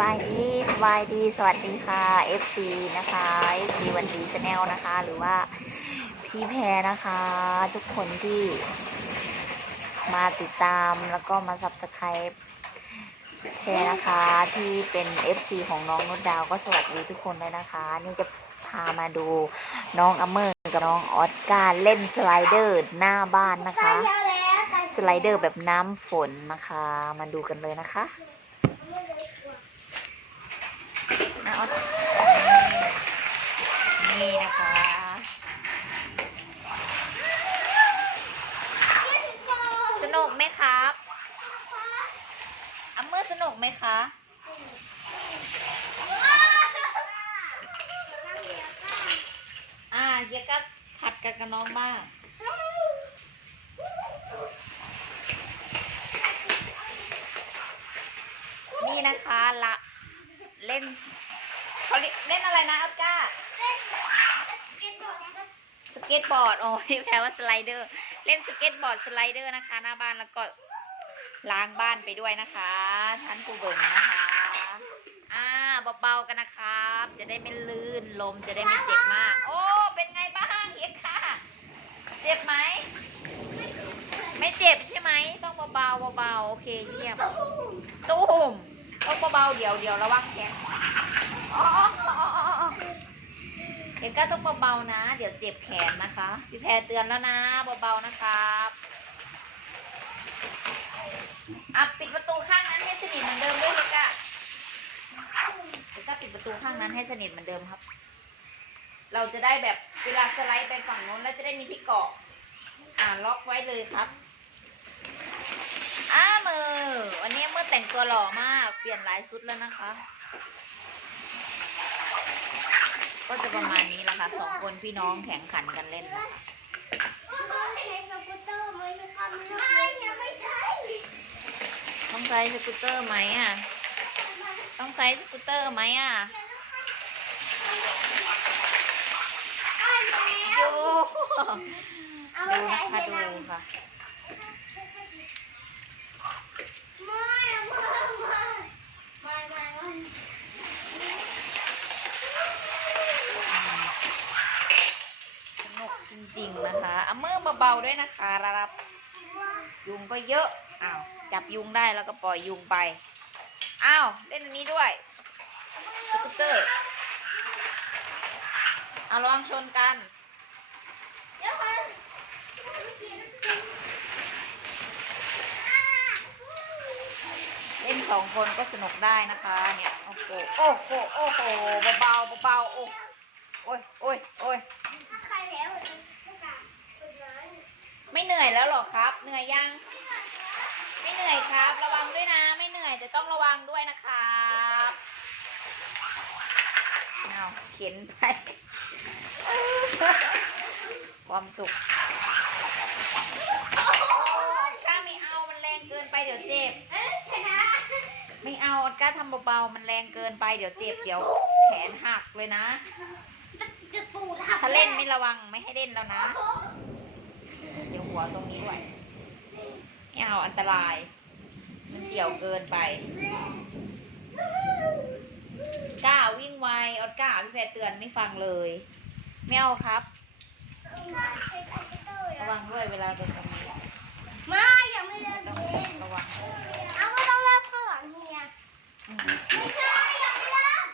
บายดีสบายดีสวัสดีค่ะ FC นะคะ FC วันดีชาแนลนะคะ หรือว่าพี่แพรนะคะ ทุกคนที่มาติดตามแล้วก็มาสับสไครป์แชร์นะคะที่เป็น FC ของน้องนุชดาวก็สวัสดีทุกคนเลยนะคะ นี่จะพามาดูน้องอเมอร์กับน้องออสการ์เล่นสไลเดอร์หน้าบ้านนะคะ สไลเดอร์แบบน้ำฝนนะคะ มาดูกันเลยนะคะเอานี่นะคะ สนุกไหมครับอัมเมอร์สนุ กไหมคะ อ่าเยก็ผัดกันกับน้องบ้างนี่นะคะละเล่นเขาเรียกเล่นอะไรนะอัลก้าสเก็ตบอร์ด โอ้ยแปลว่าสไลเดอร์ เล่นสเก็ตบอร์ดสไลเดอร์นะคะ หน้าบ้านแล้วก็ ล้างบ้านไปด้วยนะคะท่านผู้เบิ่งนะคะ อ่าเบาๆกันนะครับ จะได้ไม่ลื่นลมจะได้ไม่เจ็บมาก โอ้เป็นไงบ้างเฮียค่ะ เจ็บไหมไม่เจ็บใช่ไหมต้องเบาๆเบาๆโอเคเยี่ยมตุ้มต้องเบาๆเดี๋ยวเดี๋ยวระวังแขนอ๋อเห็นก็ต้องเบาๆนะ เดี๋ยวเจ็บแขนนะคะ พี่แพรเตือนแล้วนะเบาๆนะครับ อะปิดประตูข้างนั้นให้สนิทเหมือนเดิมด้วยเลยก้ะเดี๋ยวก็ปิดประตูข้างนั้นให้สนิทเหมือนเดิมครับ เราจะได้แบบเวลาสไลด์ไปฝั่งโน้นแล้วจะได้มีที่เกาะ อ่าล็อกไว้เลยครับอ้ามือ วันนี้เมื่อแต่งตัวหล่อมาก เปลี่ยนหลายชุดแล้วนะคะ ก็จะประมาณนี้แหละค่ะสองคนพี่น้องแข่งขันกันเล่น นะคะต้องใช้สกูตเตอร์ไหมอะ ต้องใช้สกูตเตอร์ไหมอะดูดูนะคะดูค่ะสนุกจริงๆนะคะเอามือเบาๆด้วยนะคะรับ ยุงก็เยอะอ้าวจับยุงได้แล้วก็ปล่อยยุงไปอ้าวเล่นอันนี้ด้วยสกูตเตอร์เอาลองชนกันเล่นสองคนก็สนุกได้นะคะเนี่ยโอ้โหโอ้โหโอ้โหเบาๆเบาๆโอ้โอ้ยโอ้ยโอ้ย ไม่เหนื่อยแล้วเหรอครับ เหนื่อยยัง ไม่เหนื่อยครับ ระวังด้วยนะ ไม่เหนื่อยแต่ต้องระวังด้วยนะครับเอาเข็นไป ความสุขข้าไม่เอามันแรงเกินไปเดี๋ยวเจ็บ ไม่เอาออก้าทำเบาๆมันแรงเกินไปเดี๋ยวเจ็บเดี๋ยวแขนหักเลยนะ ถ้าเล่นไม่ระวังไม่ให้เล่นแล้วนะเดี๋ยว หัวตรงนี้ด้วยไม่เอาอันตราย มันเฉียวเกินไปกล้าวิ่งไวออดกล้าพี่แพรเตือนไม่ฟังเลยไม่เอาครับระวังด้วยเวลาเดินตรงนี้ไม่ยังไม่เลิกต้องเล่นระวังเอาก็ต้องเริ่มข้างหลังเฮียอืมไม่ใช่ยังไม่เริ่ม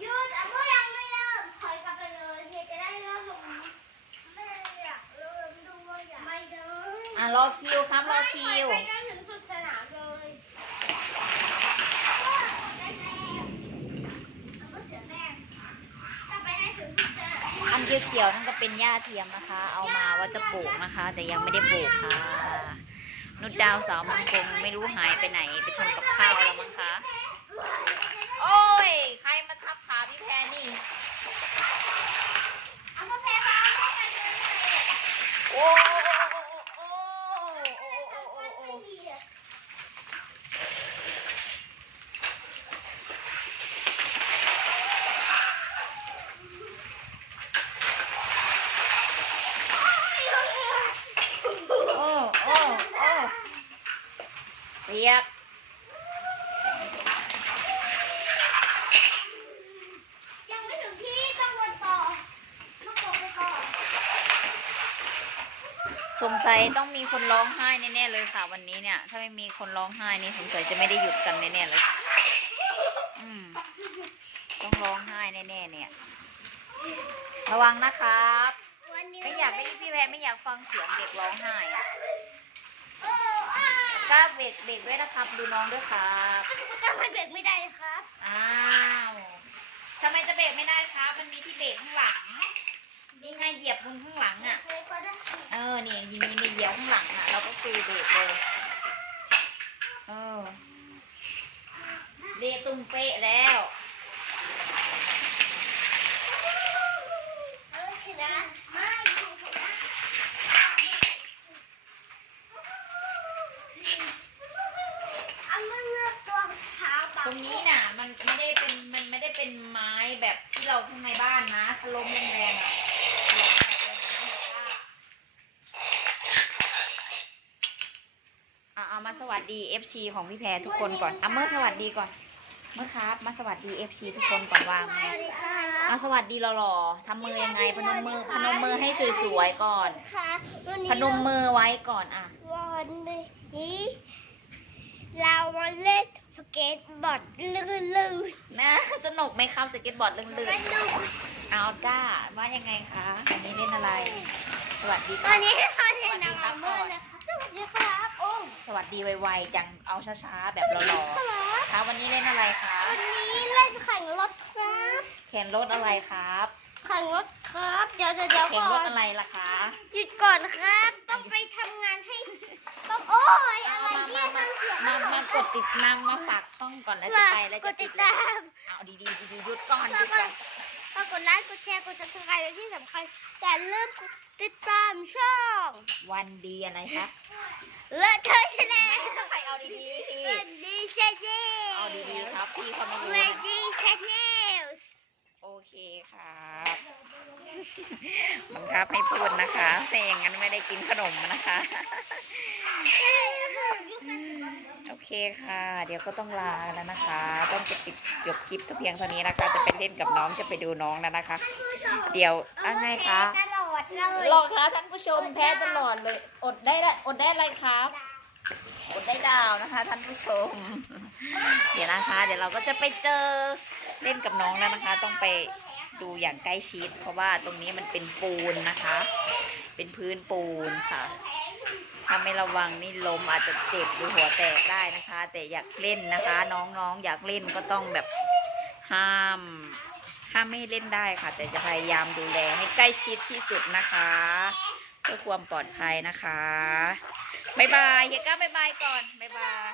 หยุดเอาก็ยังไม่เริ่มถอยกลับไปเลยเฮียจะได้เริ่มลงไม่อยากเริ่มด้วยอยากไม่เดิน อะรอคิวครับรอคิว ไปจนถึงสุดสนามเลยได้แล้วเอาก็เสียแรงจะไปให้ถึงสุดสนามอันเขียวๆนั่นก็เป็นหญ้าเทียมนะคะ เอามาว่าจะปลูกนะคะ แต่ยังไม่ได้ปลูกค่ะ นุดดาวสาวมังกรไม่รู้หายไปไหนไปทำกับข้าวแล้วมั้งคะ โอ้ย ใครมาทับขาพี่แพรนี่ียก ยังไม่ถึงที่ต้องวนต่อสงสัยต้องมีคนร้องไห้แน่ๆเลยค่ะวันนี้เนี่ย ถ้าไม่มีคนร้องไห้นี่สงสัยจะไม่ได้หยุดกันแน่ๆเลย อืม ต้องร้องไห้แน่ๆเนี่ย ระวังนะครับไม่อยากไม่ยินพี่แพรไม่อยากฟังเสียงเด็กร้องไห้อะ เอ กล้าเบรกเบรกด้วยนะครับ ดูน้องด้วยครับสกูตเตอร์มันเบรกไม่ได้เลยครับ อ้าวทำไมจะเบรกไม่ได้ครับ มันมีที่เบรกข้างหลังนี่ไงเหยียบตรงข้างหลังอะเคยก็ได้เออเนี่ยยีนี้นี่เหยียบข้างหลังอะ เราก็คือเบรกเลยเออเดตุ้มเป๊ะแล้ว เออชนะไม่ชนะเอามือเงือกตัวเท้าปาก ตรงนี้น่ะ มันไม่ได้เป็น มันไม่ได้เป็นไม้แบบ ที่เราข้างในบ้านนะถ้าลมแรงๆอะลมแรงๆนะเดี๋ยวกล้าเอาเอามาสวัสดี FC ของพี่แพรทุกคนก่อนเอาเมื่อสวัสดีก่อน เมื่อครับ มาสวัสดี FC ทุกคนก่อนวางสไหมวัสดีค่ะเอาสวัสดีหล่อๆทำมือยังไงพนมมือพนมมือให้สวยๆก่อนค่ะวันนี้พนมมือไว้ก่อนอะวันนี้เรามาเล่น สเก็ตบอร์ดลื่นๆนะสนุกไหมครับสเก็ตบอร์ดลื่สนนุกๆเอาจ้าว่ายังไงคะวันนี้เล่นอะไร สวัสดีตค่ะอนนี้เขาเล่นนางอาเมอร์เลยค่ะสวัสดีครับโอ้สวัสดีไวๆจังเอาช้าๆแบบหล่อครับๆครับวันนี้เล่นอะไรคะวันนี้เล่นแข่งรถครับแข่งรถอะไรครับแข่งรถครับเดี๋ยวเดี๋ยวเดี๋ยวแข่งก่รอถนอะไรล่ะคะหยุดก่อนครับ ต้องไปทำงานให้ ต้องโอ้ยอะไรมาเนี่ยมาทำเสียงมามากดติดมามาฝากช่องก่อนแล้วจะมาไปแล้วกจะดติดแล้ตาวมเอาดีๆดีๆหยุดก่อนหแล้ยุวดก็ก่อนฝากกดไลค์กดแชร์กดซับสไครต์และที่สำคัญอย่าลืมกดติดตามช่องวันดีอะไรคะและเธอชนะไม่ใช่เอาดีวันดีเซเจๆเอาดีๆครับพี่เขาไม่รู้วันนะดีเซเนลโอเคครับบังคับให้พูดนะคะแต่อย่างนั้นไม่ได้กินขนมนะคะ โอเคค่ะ เดี๋ยวก็ต้องลาแล้วนะคะ ต้องจะปิดจบคลิปแต่เพียงเท่านี้นะคะ จะไปเล่นกับน้องจะไปดูน้องแล้วนะคะ เดี๋ยวอะไรคะตลอดเลยรอคะท่านผู้ชมแพ้ตลอดเลย อดได้ละอดได้อะไรครับอดได้ดาวนะคะท่านผู้ชม เดี๋ยวนะคะ เดี๋ยวเราก็จะไปเจอเล่นกับน้องแล้วนะคะ ต้องไปดูอย่างใกล้ชิด เพราะว่าตรงนี้มันเป็นปูนนะคะ เป็นพื้นปูนค่ะ ถ้าไม่ระวังนี่ล้มอาจจะเจ็บหรือหัวแตกได้นะคะ แต่อยากเล่นนะคะ น้องๆ อยากเล่นก็ต้องแบบห้ามห้ามไม่เล่นได้ค่ะ แต่จะพยายามดูแลให้ใกล้ชิดที่สุดนะคะเพื่อความปลอดภัยนะคะบายบายเฮียก้าบายบายก่อนบายบาย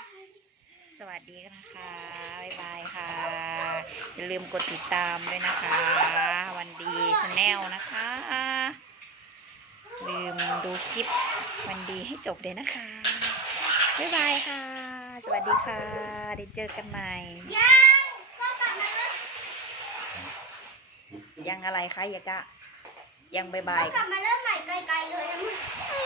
สวัสดีนะคะบายบายค่ะ อย่าลืมกดติดตามด้วยนะคะ วันดีชาแนลนะคะลืม ดูคลิปวันดีให้จบเลยนะคะ บ๊ายบายค่ะ สวัสดีค่ะเดี๋ยวเจอกันใหม่ ยังก็กลับมาแล้วยังอะไรคะเฮียก้ายังบายบาก็ยกลับมาเริ่มใหม่ไกลๆเลยนะ